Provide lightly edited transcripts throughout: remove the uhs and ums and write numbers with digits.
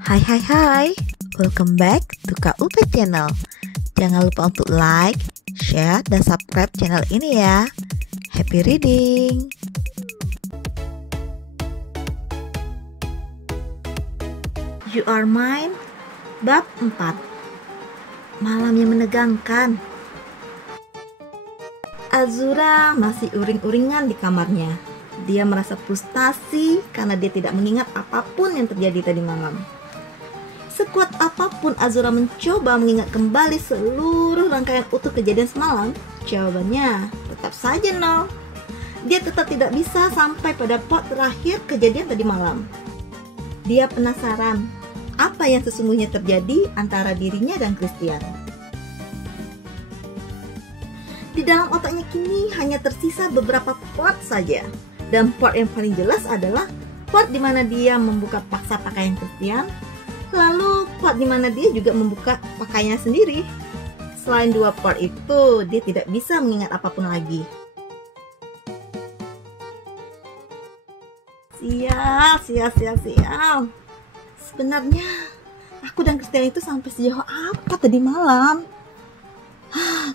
Hai hai hai, welcome back to KUP Channel. Jangan lupa untuk like, share, dan subscribe channel ini ya. Happy reading! You Are Mine, Bab 4. Malam yang menegangkan. Azura masih uring-uringan di kamarnya. Dia merasa frustasi karena dia tidak mengingat apapun yang terjadi tadi malam. Sekuat apapun Azura mencoba mengingat kembali seluruh rangkaian utuh kejadian semalam, jawabannya tetap saja nol. Dia tetap tidak bisa sampai pada plot terakhir kejadian tadi malam. Dia penasaran apa yang sesungguhnya terjadi antara dirinya dan Christian. Di dalam otaknya kini hanya tersisa beberapa plot saja. Dan plot yang paling jelas adalah plot di mana dia membuka paksa pakaian Christian, lalu plot di mana dia juga membuka pakaiannya sendiri. Selain dua plot itu, dia tidak bisa mengingat apapun lagi. Sial. Sebenarnya aku dan Christian itu sampai sejauh apa tadi malam?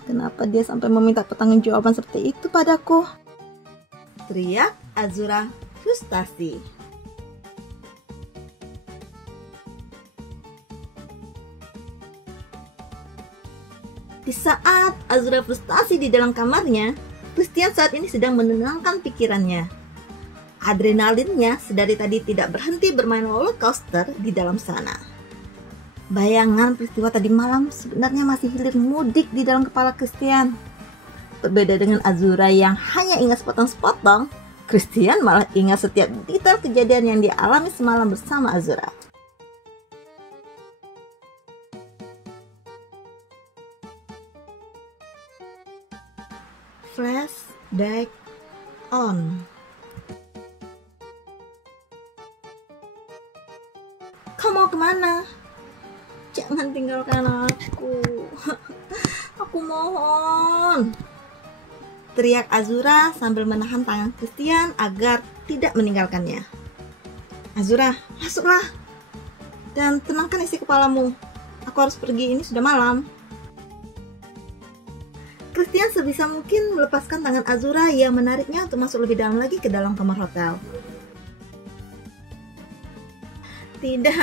Kenapa dia sampai meminta pertanggungjawaban seperti itu padaku? Teriak Azura frustasi. Di saat Azura frustasi di dalam kamarnya, Christian saat ini sedang menenangkan pikirannya. Adrenalinnya sedari tadi tidak berhenti bermain roller coaster di dalam sana. Bayangan peristiwa tadi malam sebenarnya masih hilir mudik di dalam kepala Christian. Berbeda dengan Azura yang hanya ingat sepotong-sepotong, Christian malah ingat setiap detail kejadian yang dia alami semalam bersama Azura. Flashback on. Kau mau kemana? Jangan tinggalkan aku. Aku mohon. Teriak Azura sambil menahan tangan Christian agar tidak meninggalkannya. Azura, masuklah. Dan tenangkan isi kepalamu. Aku harus pergi, ini sudah malam. Christian sebisa mungkin melepaskan tangan Azura yang menariknya untuk masuk lebih dalam lagi ke dalam kamar hotel. Tidak.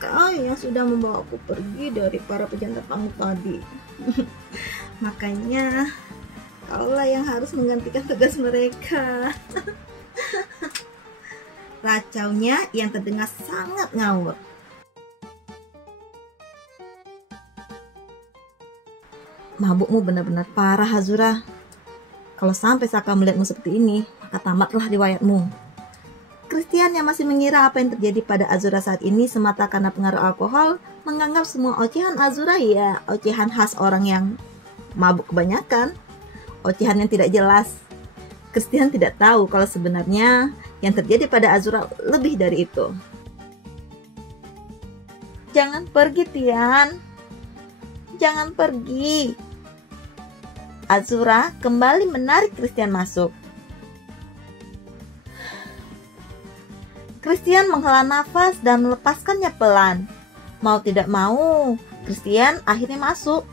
Kau yang sudah membawa aku pergi dari para pejantan kamu tadi. Makanya kaulah yang harus menggantikan tugas mereka. Racaunya yang terdengar sangat ngawur. Mabukmu benar-benar parah, Azura. Kalau sampai Saka melihatmu seperti ini, maka tamatlah riwayatmu. Christian yang masih mengira apa yang terjadi pada Azura saat ini semata karena pengaruh alkohol, menganggap semua ocehan Azura ya ocehan khas orang yang mabuk kebanyakan, ocehan yang tidak jelas. Christian tidak tahu kalau sebenarnya yang terjadi pada Azura lebih dari itu. Jangan pergi, Tian. Jangan pergi. Azura kembali menarik Christian masuk. Christian menghela nafas dan melepaskannya pelan. Mau tidak mau, Christian akhirnya masuk.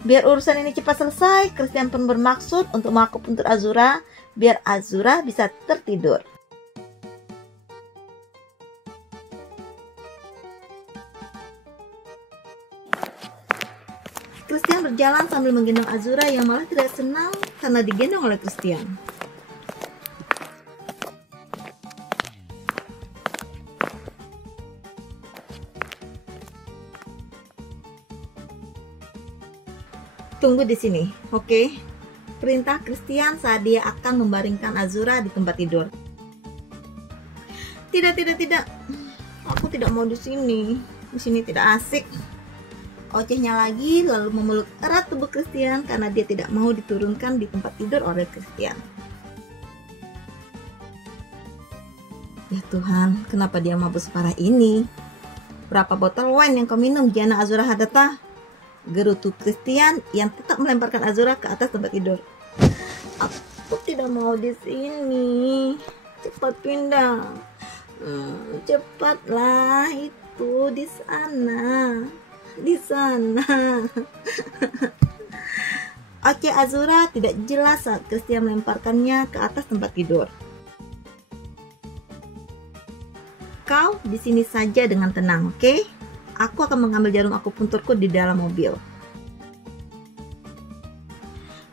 Biar urusan ini cepat selesai, Christian pun bermaksud untuk mengakupuntur Azura, biar Azura bisa tertidur. Christian berjalan sambil menggendong Azura yang malah tidak senang karena digendong oleh Christian. Tunggu di sini, oke? Perintah Christian saat dia akan membaringkan Azura di tempat tidur. Tidak. Aku tidak mau di sini. Di sini tidak asik. Ocehnya lagi lalu memeluk erat tubuh Christian karena dia tidak mau diturunkan di tempat tidur oleh Christian. Ya Tuhan, kenapa dia mabuk separah ini? Berapa botol wine yang kau minum, Jana Azura Hadata? Gerutu Christian yang tetap melemparkan Azura ke atas tempat tidur. Aku tidak mau di sini. Cepat pindah. cepatlah, itu di sana, di sana. Oke, Azura tidak jelas saat Christian melemparkannya ke atas tempat tidur. Kau di sini saja dengan tenang, oke? Aku akan mengambil jarum akupunturku di dalam mobil,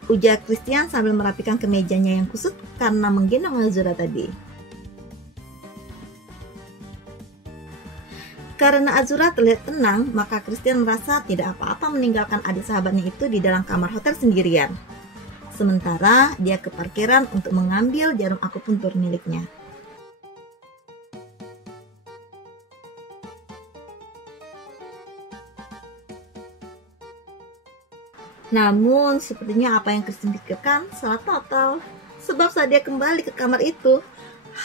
ujar Christian sambil merapikan kemejanya yang kusut karena menggendong Azura tadi. Karena Azura terlihat tenang, maka Christian merasa tidak apa-apa meninggalkan adik sahabatnya itu di dalam kamar hotel sendirian. Sementara dia ke parkiran untuk mengambil jarum akupuntur miliknya. Namun, sepertinya apa yang Christian pikirkan salah total. Sebab saat dia kembali ke kamar itu,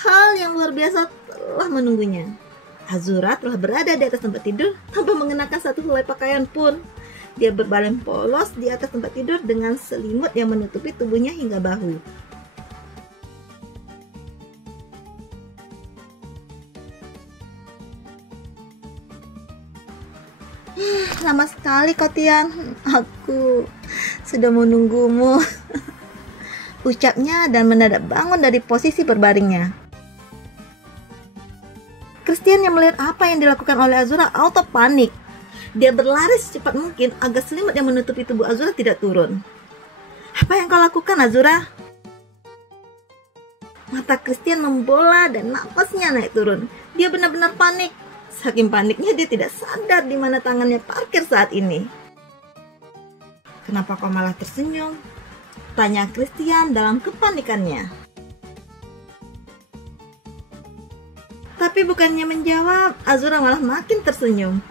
hal yang luar biasa telah menunggunya. Azura telah berada di atas tempat tidur tanpa mengenakan satu helai pakaian pun. Dia berbaring polos di atas tempat tidur dengan selimut yang menutupi tubuhnya hingga bahu. Lama sekali kau, Tian. Aku sudah menunggumu. Ucapnya dan mendadak bangun dari posisi berbaringnya. Christian yang melihat apa yang dilakukan oleh Azura auto panik. Dia berlari secepat mungkin agar selimut yang menutupi tubuh Azura tidak turun. Apa yang kau lakukan, Azura? Mata Christian membola dan napasnya naik turun. Dia benar-benar panik. Saking paniknya dia tidak sadar di mana tangannya parkir saat ini. Kenapa kau malah tersenyum? Tanya Christian dalam kepanikannya. Tapi bukannya menjawab, Azura malah makin tersenyum.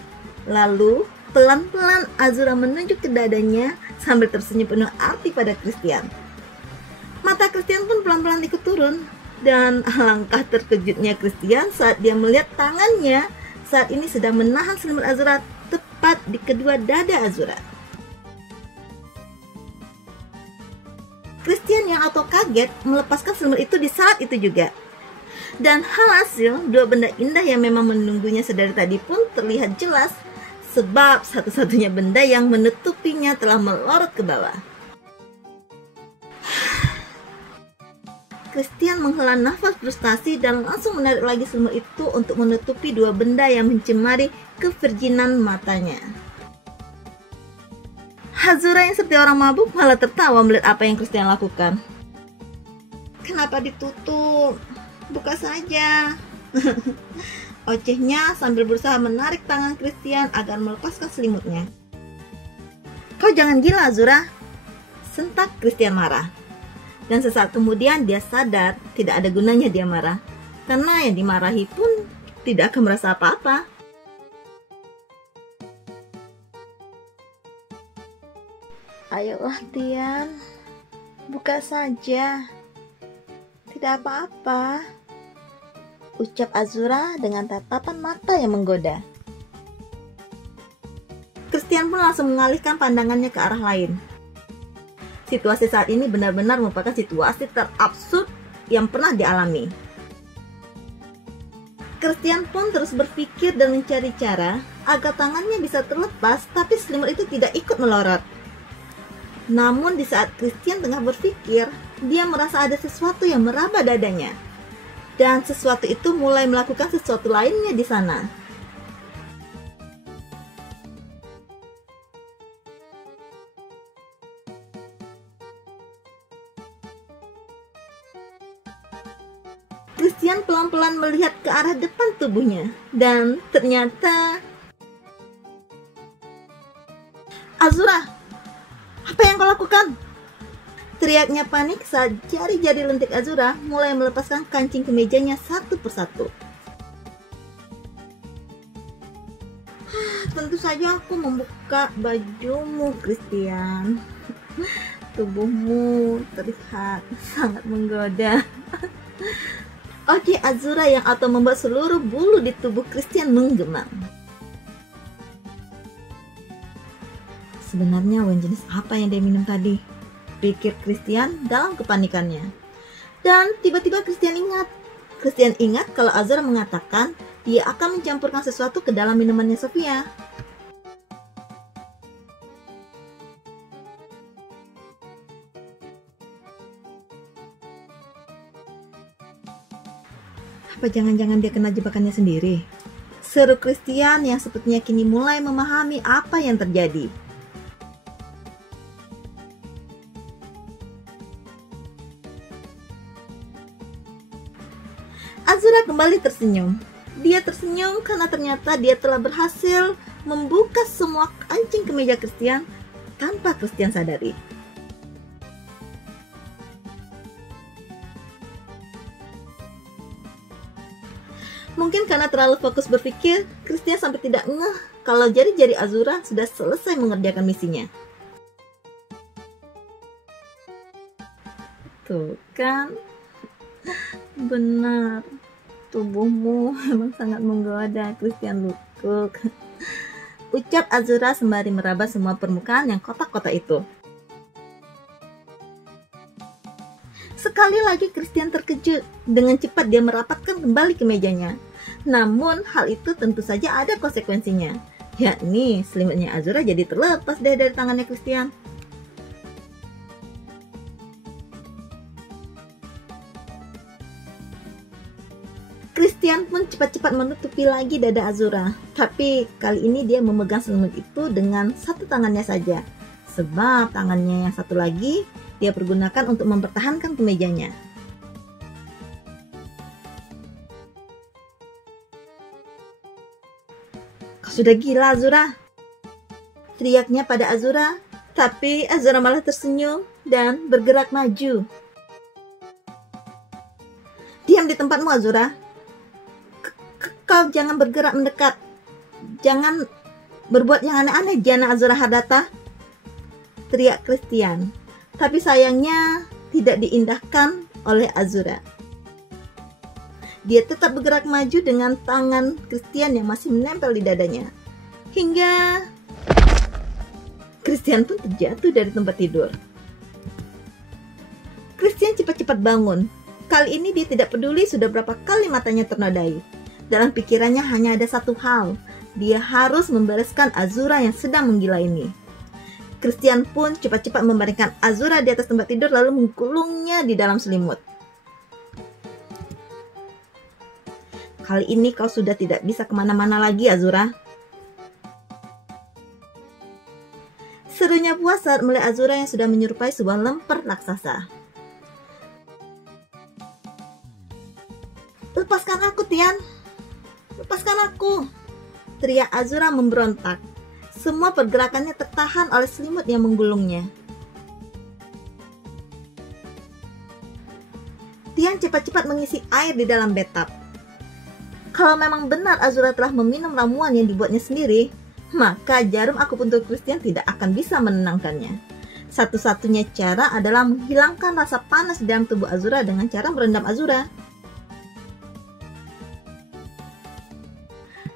Lalu, pelan-pelan Azura menunjuk ke dadanya sambil tersenyum penuh arti pada Christian. Mata Christian pun pelan-pelan ikut turun. Dan alangkah terkejutnya Christian saat dia melihat tangannya saat ini sedang menahan selimut Azura tepat di kedua dada Azura. Christian yang auto kaget melepaskan selimut itu di saat itu juga. Dan hasil, dua benda indah yang memang menunggunya sedari tadi pun terlihat jelas, sebab satu-satunya benda yang menutupinya telah melorot ke bawah. Christian menghela nafas frustasi dan langsung menarik lagi selimut itu untuk menutupi dua benda yang mencemari kevirginan matanya. Azura yang seperti orang mabuk malah tertawa melihat apa yang Christian lakukan. Kenapa ditutup? Buka saja. Ocehnya sambil berusaha menarik tangan Christian agar melepaskan selimutnya. Kau jangan gila, Azura. Sentak Christian marah. Dan sesaat kemudian dia sadar tidak ada gunanya dia marah. Karena yang dimarahi pun tidak akan merasa apa-apa. Ayolah Tian, buka saja. Tidak apa-apa, ucap Azura dengan tatapan mata yang menggoda. Christian pun langsung mengalihkan pandangannya ke arah lain. Situasi saat ini benar-benar merupakan situasi terabsurd yang pernah dialami. Christian pun terus berpikir dan mencari cara agar tangannya bisa terlepas tapi selimut itu tidak ikut melorot. Namun di saat Christian tengah berpikir, dia merasa ada sesuatu yang meraba dadanya. Dan sesuatu itu mulai melakukan sesuatu lainnya di sana. Christian pelan-pelan melihat ke arah depan tubuhnya. Dan ternyata... Azura, apa yang kau lakukan? Teriaknya panik saat jari-jari lentik Azura mulai melepaskan kancing kemejanya satu persatu. Tentu saja aku membuka bajumu, Christian. Tubuhmu terlihat sangat menggoda. Oke, Azura yang auto membuat seluruh bulu di tubuh Christian menggemang. Sebenarnya wine jenis apa yang dia minum tadi? Pikir Christian dalam kepanikannya. Dan tiba-tiba Christian ingat kalau Azura mengatakan dia akan mencampurkan sesuatu ke dalam minumannya Sofia. Apa jangan-jangan dia kena jebakannya sendiri? Seru Christian yang sepertinya kini mulai memahami apa yang terjadi. Azura kembali tersenyum. Dia tersenyum karena ternyata dia telah berhasil membuka semua kancing kemeja Christian tanpa Christian sadari. Mungkin karena terlalu fokus berpikir, Christian sampai tidak ngeh kalau jari-jari Azura sudah selesai mengerjakan misinya. Tuh kan, benar, tubuhmu memang sangat menggoda, Christian Lukuk. Ucap Azura sembari meraba semua permukaan yang kotak-kotak itu. Sekali lagi Christian terkejut. Dengan cepat dia merapatkan kembali ke mejanya. Namun hal itu tentu saja ada konsekuensinya, yakni selimutnya Azura jadi terlepas dari tangannya Christian. Christian pun cepat-cepat menutupi lagi dada Azura. Tapi kali ini dia memegang selimut itu dengan satu tangannya saja, sebab tangannya yang satu lagi dia pergunakan untuk mempertahankan kemejanya. Kau sudah gila, Azura, teriaknya pada Azura. Tapi Azura malah tersenyum dan bergerak maju. Diam di tempatmu, Azura. Kau jangan bergerak mendekat. Jangan berbuat yang aneh-aneh, Jana Azura Hardata, teriak Christian. Tapi sayangnya tidak diindahkan oleh Azura. Dia tetap bergerak maju dengan tangan Christian yang masih menempel di dadanya. Hingga Christian pun terjatuh dari tempat tidur. Christian cepat-cepat bangun. Kali ini dia tidak peduli sudah berapa kali matanya ternodai. Dalam pikirannya hanya ada satu hal. Dia harus membereskan Azura yang sedang menggila ini. Christian pun cepat-cepat membaringkan Azura di atas tempat tidur lalu menggulungnya di dalam selimut. Kali ini kau sudah tidak bisa kemana-mana lagi, Azura. Serunya puas saat melihat Azura yang sudah menyerupai sebuah lemper raksasa. Lepaskan aku, Tian. Lepaskan aku, teriak Azura memberontak. Semua pergerakannya tertahan oleh selimut yang menggulungnya. Tian cepat-cepat mengisi air di dalam bathtub. Kalau memang benar Azura telah meminum ramuan yang dibuatnya sendiri, maka jarum akupuntur Christian tidak akan bisa menenangkannya. Satu-satunya cara adalah menghilangkan rasa panas di dalam tubuh Azura dengan cara merendam Azura.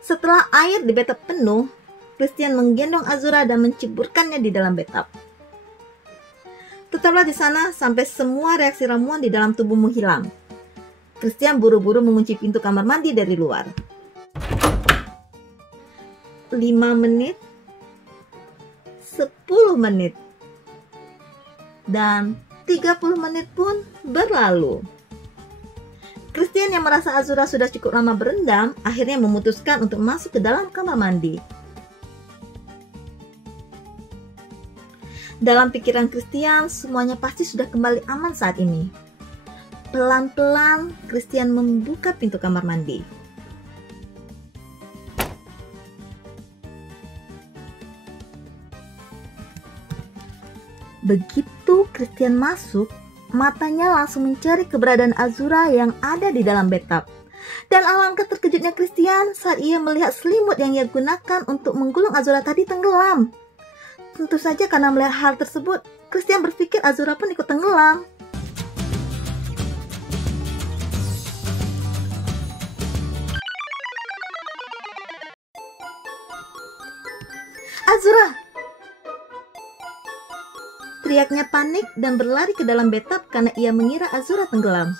Setelah air di bathtub penuh, Christian menggendong Azura dan menceburkannya di dalam bathtub. Tetaplah di sana sampai semua reaksi ramuan di dalam tubuhmu hilang. Christian buru-buru mengunci pintu kamar mandi dari luar. 5 menit, 10 menit, dan 30 menit pun berlalu. Christian yang merasa Azura sudah cukup lama berendam, akhirnya memutuskan untuk masuk ke dalam kamar mandi. Dalam pikiran Christian, semuanya pasti sudah kembali aman saat ini. Pelan-pelan, Christian membuka pintu kamar mandi. Begitu Christian masuk, matanya langsung mencari keberadaan Azura yang ada di dalam bathtub. Dan alangkah terkejutnya Christian saat ia melihat selimut yang ia gunakan untuk menggulung Azura tadi tenggelam. Tentu saja karena melihat hal tersebut, Christian berpikir Azura pun ikut tenggelam. Azura! Teriaknya panik dan berlari ke dalam bathtub karena ia mengira Azura tenggelam.